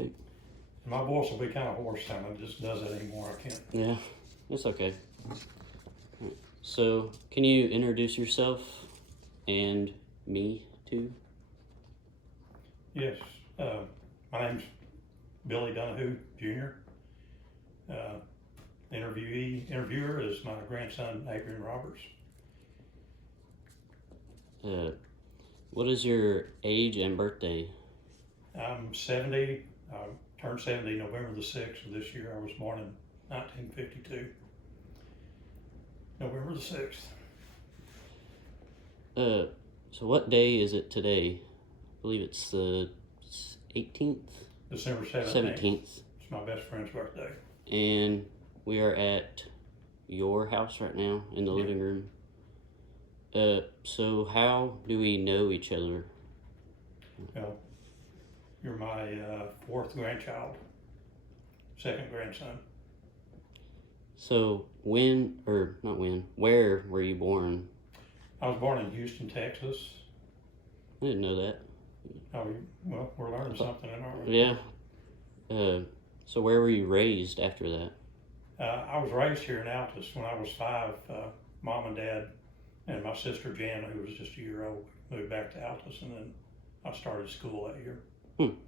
Perfect. My voice will be kind of hoarse time. It just does it anymore. I can't. Yeah, it's okay. Alright, so, can you introduce yourself and me too? Yes. My name's Billy Donahue Jr. Interviewer is my grandson, Adrian Roberts. What is your age and birthday? I'm 70. I turned 70 November the 6th of this year. I was born in 1952. November the 6th. So what day is it today? I believe it's the 18th? December 17th. 17th. It's my best friend's birthday. And we are at your house right now in the living room. So how do we know each other? Well, you're my fourth grandchild, second grandson. So where were you born? I was born in Houston, Texas. I didn't know that. Oh, well, we're learning something, aren't we? Yeah. So where were you raised after that? I was raised here in Altus when I was 5. Mom and Dad and my sister Jan, who was just a year old, moved back to Altus, and then I started school that year.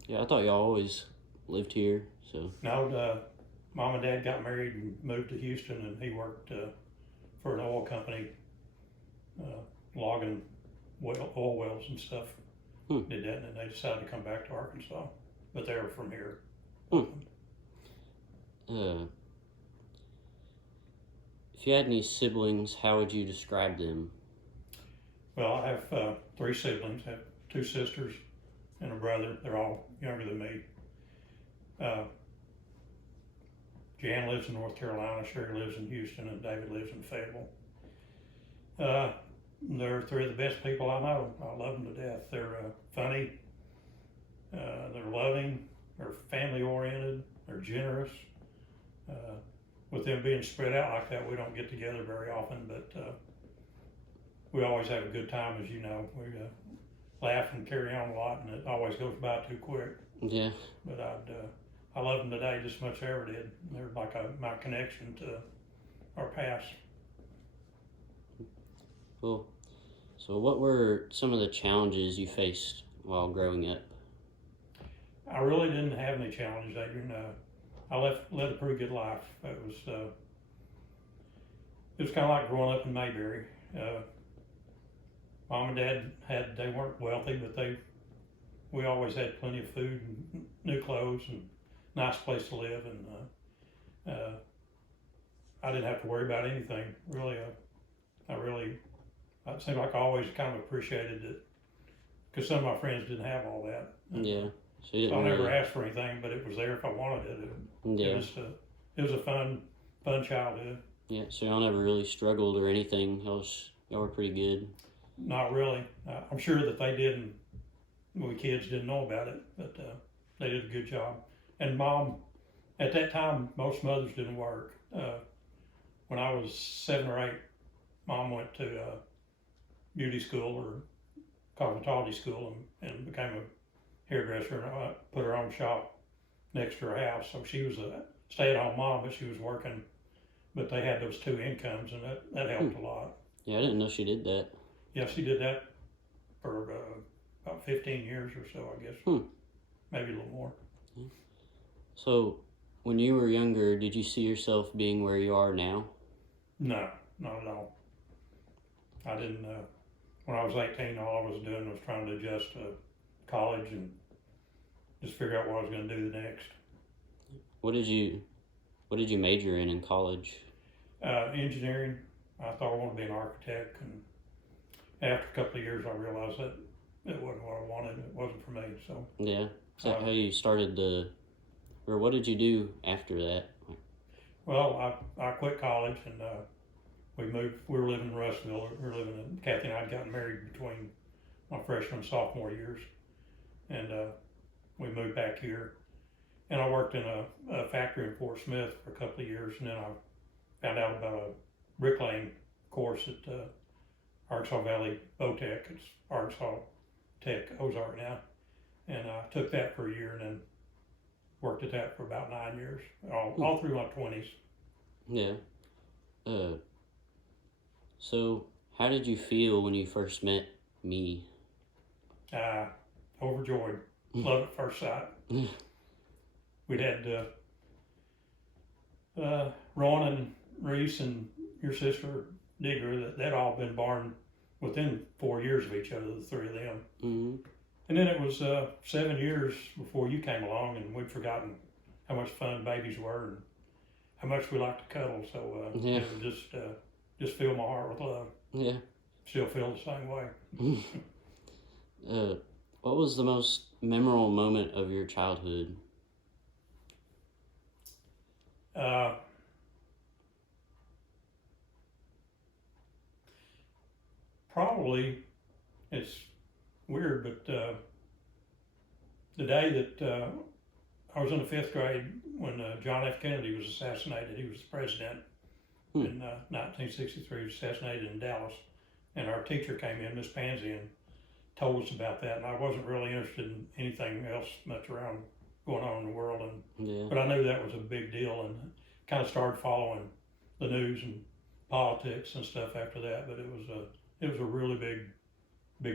Yeah, I thought y'all always lived here. So No, Mom and Dad got married and moved to Houston, and he worked for an oil company, logging oil wells and stuff. Did that, and then they decided to come back to Arkansas, but they were from here. If you had any siblings, how would you describe them? Well, I have 3 siblings. I have 2 sisters and a brother. They're all younger than me. Jan lives in North Carolina, Sherry lives in Houston, and David lives in Fayetteville. They're 3 of the best people I know. I love them to death. They're funny, they're loving, they're family oriented, they're generous. With them being spread out like that, we don't get together very often, but we always have a good time, as you know. We laugh and carry on a lot, and it always goes by too quick. Yeah. But I love them today just as much as I ever did. They're like my connection to our past. Cool. So what were some of the challenges you faced while growing up? I really didn't have any challenges, Adrian. I led a pretty good life. It was kind of like growing up in Mayberry. Mom and Dad they weren't wealthy, but we always had plenty of food and new clothes and nice place to live, and I didn't have to worry about anything really. It seemed like I always kind of appreciated it because some of my friends didn't have all that. Yeah. So I never asked for anything, but it was there if I wanted it. It was a fun childhood. Yeah. So y'all never really struggled or anything. Y'all were pretty good. Not really. I'm sure that they didn't. We kids didn't know about it, but they did a good job. And Mom, at that time, most mothers didn't work. When I was 7 or 8, Mom went to beauty school or cosmetology school and became a hairdresser, and put her own shop next to her house. So she was a stay-at-home mom, but she was working. But they had those 2 incomes, and that helped a lot. Yeah, I didn't know she did that. Yeah, she did that for about 15 years or so, I guess. Maybe a little more. So, when you were younger, did you see yourself being where you are now? No, not at all. I didn't. When I was 18, all I was doing was trying to adjust to college and just figure out what I was going to do next. What did you major in college? Engineering. I thought I wanted to be an architect, and after a couple of years, I realized that it wasn't what I wanted. It wasn't for me. So yeah. Is that how you started or what did you do after that? Well, I quit college and we moved. We were living in Russellville. Kathy and I had gotten married between my freshman and sophomore years, and we moved back here. And I worked in a factory in Fort Smith for a couple of years, and then I found out about a bricklaying course at Arkansas Valley Botech. It's Arkansas Tech Ozark now, and I took that for a year, and then worked at that for about 9 years, all through my 20s. Yeah. Uh, so how did you feel when you first met me? Overjoyed, love at first sight. We'd had Ron and Reese and your sister Digger, that all been born within 4 years of each other, the three of them. Mm-hmm. And then it was 7 years before you came along, and we'd forgotten how much fun babies were and how much we liked to cuddle. So Yeah. it would just filled my heart with love. Yeah. Still feel the same way. What was the most memorable moment of your childhood? Probably, it's weird, but the day that I was in the 5th grade when John F. Kennedy was assassinated. He was the president in 1963. He was assassinated in Dallas. And our teacher came in, Miss Pansy, and told us about that. And I wasn't really interested in anything else much around going on in the world. Yeah. But I knew that was a big deal, and kind of started following the news and politics and stuff after that. But it was a really big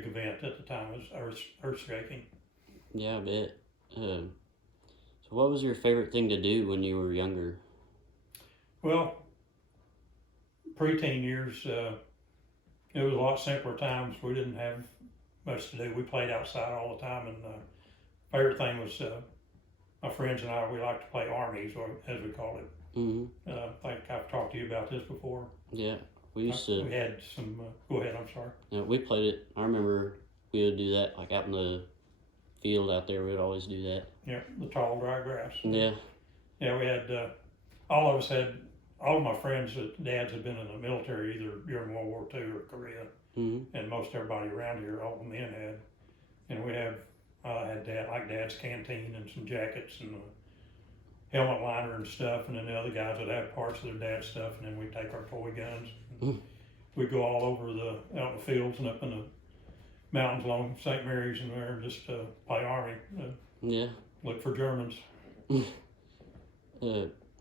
event at the time. It was earth shaking. Yeah, I bet. So what was your favorite thing to do when you were younger? Well, preteen years, it was a lot simpler times. We didn't have much to do. We played outside all the time, and favorite thing was my friends and I. We liked to play armies, or as we called it. Mm-hmm. I think I've talked to you about this before. Yeah, we used to. We had some. Go ahead. I'm sorry. Yeah, we played it. I remember we would do that like out in the field out there. We would always do that. Yeah, the tall, dry grass. Yeah. Yeah, we had. All of us had. All of my friends' dads had been in the military, either during World War II or Korea, and most everybody around here, all the men had. And we had Dad's canteen and some jackets and a helmet liner and stuff, and then the other guys would have parts of their dad's stuff, and then we'd take our toy guns. We'd go all over out in the fields and up in the mountains along St. Mary's and there, just play army. Yeah. Look for Germans.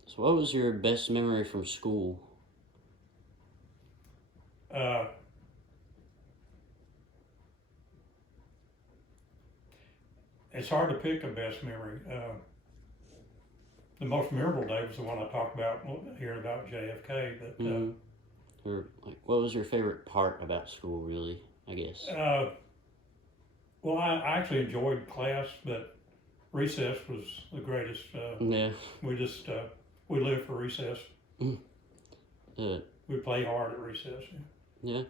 So what was your best memory from school? It's hard to pick a best memory. The most memorable day was the one I talked about, hearing about JFK. But or like, what was your favorite part about school? Really, I guess. Well, I actually enjoyed class, but recess was the greatest. Yeah. We just we lived for recess. We played hard at recess. Yeah.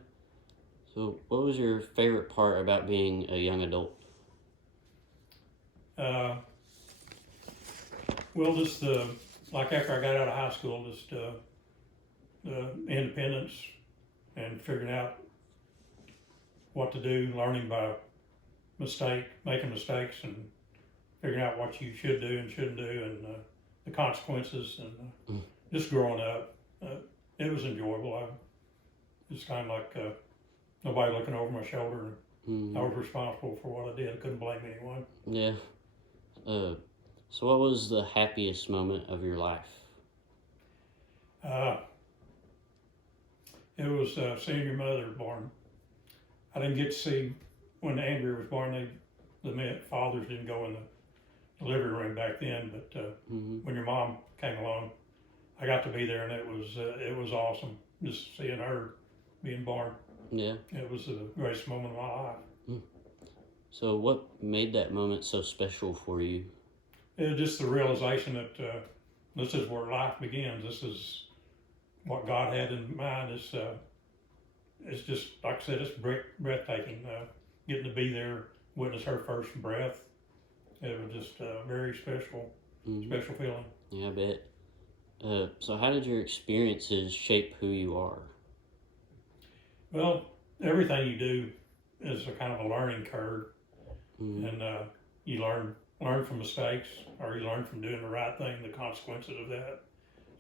So, what was your favorite part about being a young adult? Well, just like after I got out of high school, just the independence and figuring out what to do, learning by making mistakes, and figuring out what you should do and shouldn't do, and the consequences, and just growing up. It was enjoyable. It's kind of like nobody looking over my shoulder. I was responsible for what I did. I couldn't blame anyone. Yeah. So what was the happiest moment of your life? It was seeing your mother born. I didn't get to see when Andrew was born. The fathers didn't go in the delivery room back then, but when your mom came along, I got to be there, and it was awesome just seeing her being born. Yeah. It was the greatest moment of my life. So what made that moment so special for you? It was just the realization that this is where life begins. This is what God had in mind. It's just, like I said, it's breathtaking. Getting to be there, witness her first breath. It was just a very special feeling. Yeah, I bet. So how did your experiences shape who you are? Well, everything you do is a kind of a learning curve, and you learn from mistakes, or you learn from doing the right thing, the consequences of that.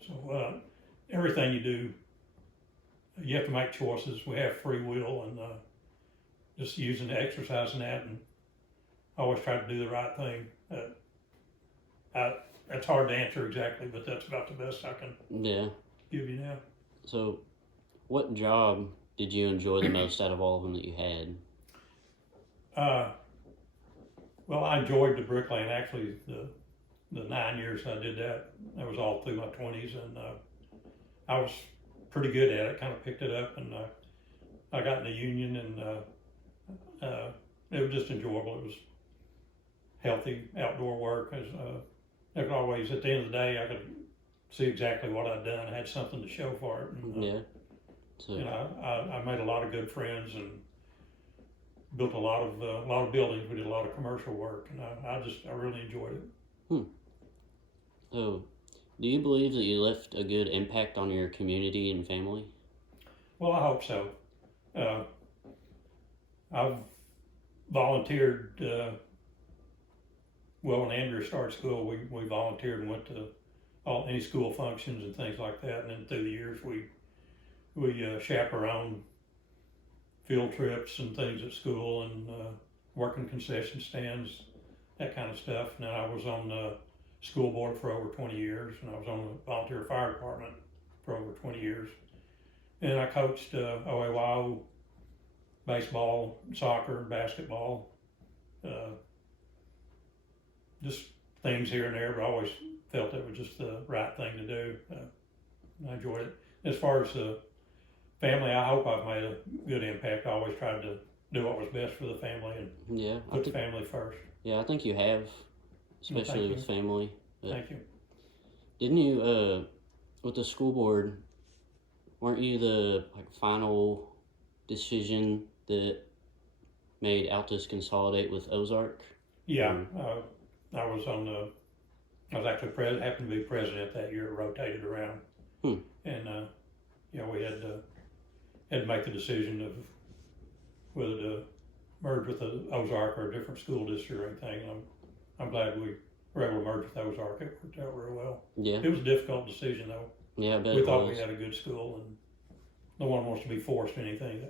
So everything you do, you have to make choices. We have free will, and just exercising that, and I always try to do the right thing. that's hard to answer exactly, but that's about the best I can Yeah. give you now. So, what job did you enjoy the most out of all of them that you had? Uh, well, I enjoyed the bricklaying. Actually, the 9 years I did that, that was all through my 20s, and I was pretty good at it. Kind of picked it up, and I got in the union, and it was just enjoyable. It was healthy outdoor work. As I could always, at the end of the day, I could see exactly what I'd done. I had something to show for it. And, Yeah. So, you know, I made a lot of good friends and built a lot of buildings. We did a lot of commercial work, and I really enjoyed it. so, do you believe that you left a good impact on your community and family? Well, I hope so. I've volunteered. Well, when Andrew started school, we volunteered and went to any school functions and things like that. And then through the years, we chaperoned field trips and things at school, and working concession stands, that kind of stuff. Now I was on the school board for over 20 years, and I was on the volunteer fire department for over 20 years. And I coached OAYO baseball, soccer, basketball, just things here and there, but I always felt it was just the right thing to do. I enjoyed it. As far as the family, I hope I've made a good impact. I always tried to do what was best for the family and Yeah. put the family first. Yeah, I think you have, especially thank with family. But Thank you. didn't you, with the school board, weren't you the final decision that made Altus consolidate with Ozark? Yeah, I was on the. I was actually happened to be president that year. It rotated around, and we had to make the decision of whether to merge with the Ozark or a different school district or anything. And I'm glad we were able to merge with Ozark. It worked out real well. Yeah. It was a difficult decision though. Yeah, I bet We it thought was. we had a good school, and no one wants to be forced anything.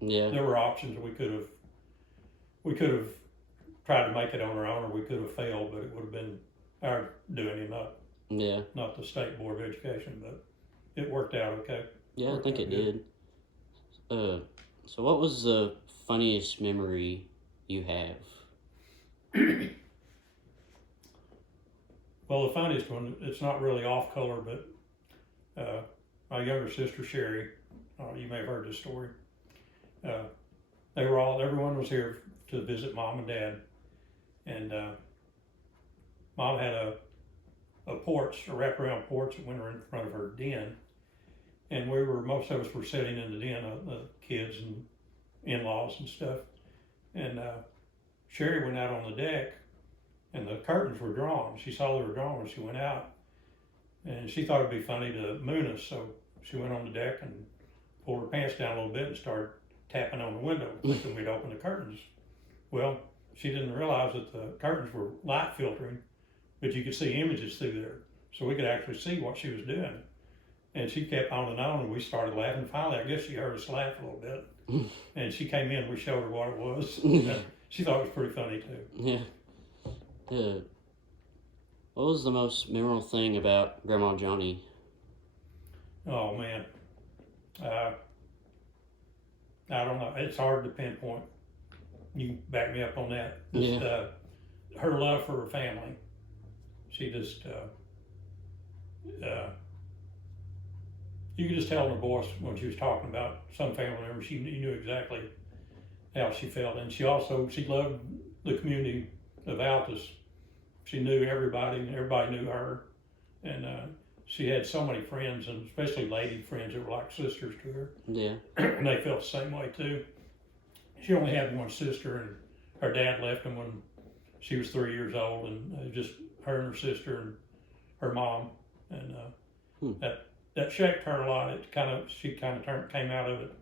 Yeah. There were options. We could have tried to make it on our own, or we could have failed, but it would have been our doing it, Yeah. not the state board of education. But it worked out okay. Yeah, I Worked think out it good. did. So what was the funniest memory you have? Well, the funniest one, it's not really off color, but my younger sister Sherry, you may have heard this story. Everyone was here to visit mom and dad, and mom had a porch, a wraparound porch that went in front of her den, and most of us were sitting in the den, the kids and in-laws and stuff, and Sherry went out on the deck, and the curtains were drawn. She saw they were drawn when she went out, and she thought it'd be funny to moon us, so she went on the deck and pulled her pants down a little bit and started tapping on the window, thinking we'd open the curtains. Well, she didn't realize that the curtains were light filtering, but you could see images through there, so we could actually see what she was doing. And she kept on, and we started laughing. Finally, I guess she heard us laugh a little bit, and she came in. We showed her what it was. She thought it was pretty funny too. Yeah. What was the most memorable thing about Grandma Johnny? Oh man, I don't know. It's hard to pinpoint. You can back me up on that. Just, her love for her family. She just, you could just tell in her voice when she was talking about some family member. You knew exactly how she felt, and she loved the community of Altus. She knew everybody, and everybody knew her, and she had so many friends, and especially lady friends that were like sisters to her. Yeah. And they felt the same way too. She only had one sister, and her dad left them when she was 3 years old, and just her and her sister and her mom, and that shaped her a lot. She came out of it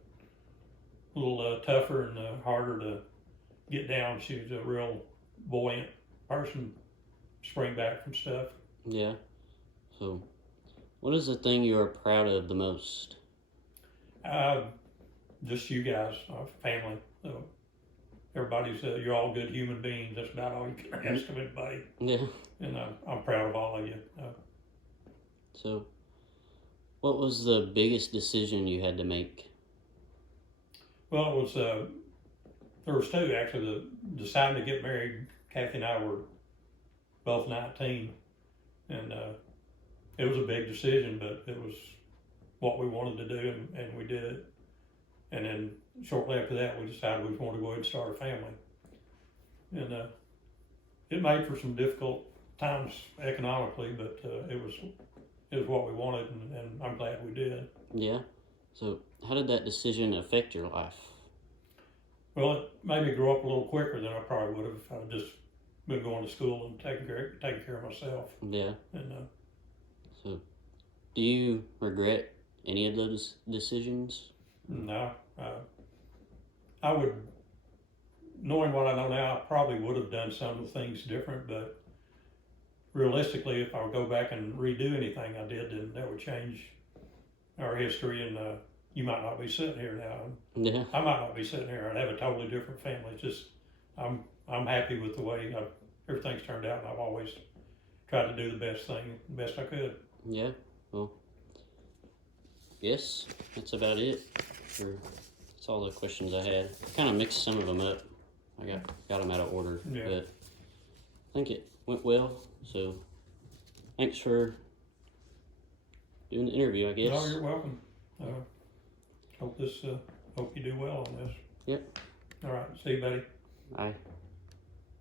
a little tougher and harder to get down. She was a real buoyant person, spring back from stuff. Yeah. So, what is the thing you are proud of the most? Just you guys, our family. So everybody's, you're all good human beings. That's about all you can ask of anybody. Yeah. And I'm proud of all of you. So, what was the biggest decision you had to make? Well, it was, there was two actually. Deciding to get married, Kathy and I were both 19. And it was a big decision, but it was what we wanted to do, and we did it. And then shortly after that, we decided we wanted to go ahead and start a family. And it made for some difficult times economically, but it was what we wanted, and I'm glad we did. Yeah. So, how did that decision affect your life? Well, it made me grow up a little quicker than I probably would have if I'd just been going to school and taking care of myself. Yeah. And So, do you regret any of those decisions? no, I would, knowing what I know now, I probably would have done some of the things different, but realistically, if I would go back and redo anything I did, then that would change our history, and you might not be sitting here now. Yeah. I might not be sitting here. I'd have a totally different family. It's just, I'm happy with the way everything's turned out, and I've always tried to do the best I could. Yeah. Well, yes, that's about it. That's all the questions I had. I kind of mixed some of them up. I got them out of order, Yeah. but I think it went well. So, thanks for doing the interview, I guess. No, you're welcome. Hope you do well on this. Yep. All right. See you, buddy. Bye.